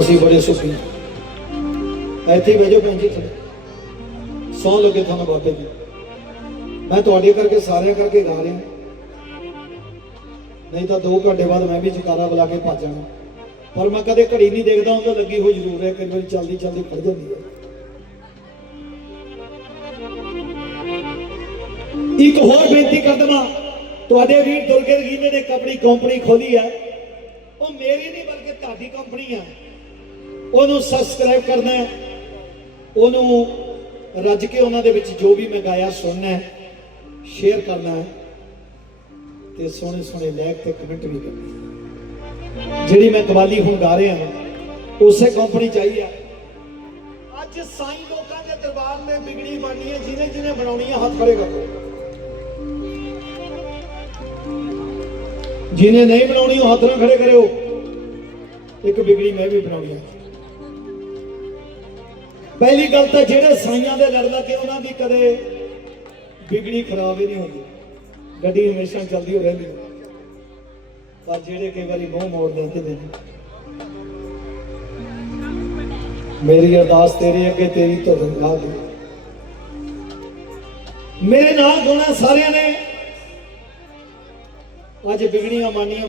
ਅਸੀਂ ਬੜੇ ਸੁਖੀ। ਹਾਂ। ਇੱਥੇ ਹੀ ਬਹਿ ਜਾਓ ਭੈਣ ਜੀ ਸੌ ਲੱਗੇ ਤੁਹਾਨੂੰ ਬਾਬੇ ਜੀ। ਮੈਂ ਤੁਹਾਡੇ ਕਰਕੇ ਸਾਰਿਆਂ ਕਰਕੇ ਗਾ ਰਿਹਾ। ਨਹੀਂ ਤਾਂ 2 ਘੰਟੇ ਬਾਅਦ ਮੈਂ ਵੀ ਜਕਾਰਾ ਬੁਲਾ ਕੇ ਭੱਜ ਜਾਣਾ। ਪਰ ਮੈਂ ਕਦੇ ਘੜੀ ਨਹੀਂ ਦੇਖਦਾ ਹੁੰਦਾ ਲੱਗੀ ਹੋਈ ਜ਼ਰੂਰ ਹੈ, ਕਈ ਵਾਰੀ ਚਲਦੀ ਚਲਦੀ ਖੜ ਜਾਂਦੀ ਹੈ। ਇੱਕ ਹੋਰ ਬੇਨਤੀ ਕਰ ਦਵਾਂ। ਤੁਹਾਡੇ ਵੀਰ ਦੁਰਗੇ ਰਗੀਨੇ ਨੇ ਆਪਣੀ ਕੰਪਨੀ ਖੋਲੀ ਹੈ। ਉਹ ਮੇਰੀ ਨਹੀਂ, ਬਲਕਿ ਤੁਹਾਡੀ ਕੰਪਨੀ ਹੈ ਉਹਨੂੰ ਸਬਸਕ੍ਰਾਈਬ ਕਰਨਾ ਹੈ। ਉਹਨੂੰ ਰੱਜ ਕੇ ਉਹਨਾਂ ਦੇ ਵਿੱਚ ਜੋ ਵੀ ਮੈਂ ਗਾਇਆ, ਸੁਣਨਾ ਹੈ। ਸ਼ੇਅਰ ਕਰਨਾ ਹੈ। ਤੇ ਸੋਹਣੇ ਸੋਹਣੇ ਲਾਇਕ ਤੇ ਕਮੈਂਟ ਵੀ ਕਰਨਾ ਜਿਹੜੀ ਮੈਂ ਕਵਾਲੀ ਹੁਣ ਗਾ ਰਿਹਾ ਉਸੇ ਕੰਪਨੀ ਚਾਹੀਦੀ ਆ। ਅੱਜ ਸਾਈਂ ਲੋਕਾਂ ਦੇ ਦਰਬਾਰ ਤੇ ਬਿਗੜੀ ਬਾਨੀ ਹੈ, ਜਿਹਨੇ ਜਿਹਨੇ ਬਣਾਉਣੀ ਹੈ ਹੱਥ ਖੜੇ ਕਰੋ ਜਿਹਨੇ ਨਹੀਂ ਬਣਾਉਣੀ, ਉਹ ਹੱਥ ਨਾਲ ਖੜੇ ਕਰਿਓ। ਇੱਕ ਬਿਗੜੀ ਮੈਂ ਵੀ ਬਣਾਉਣੀ ਹੈ ਪਹਿਲੀ ਗੱਲ ਤਾਂ ਜਿਹੜੇ ਸਾਈਆਂ ਦੇ ਲੜ ਲੱਗੇ ਉਹਨਾਂ ਦੀ ਕਦੇ ਬਿਗੜੀ ਖਰਾਬ ਹੀ ਨਹੀਂ ਹੁੰਦੀ। ਗੱਡੀ ਹਮੇਸ਼ਾ ਚੱਲਦੀ ਹੋ ਰਹਿੰਦੀ ਪਰ ਜਿਹੜੇ ਕਈ ਵਾਰੀ ਮੂੰਹ ਮੋੜ ਲੈਂਦੇ ਨੇ। ਮੇਰੀ ਅਰਦਾਸ ਤੇਰੇ ਅੱਗੇ, ਤੇਰੀ ਧੁਨ ਗਾ ਦੇ। ਮੇਰੇ ਨਾਲ ਗਾਉਣਾ ਸਾਰਿਆਂ ਨੇ। ਅੱਜ ਬਿਗੜੀਆਂ ਮਾਨੀਆਂ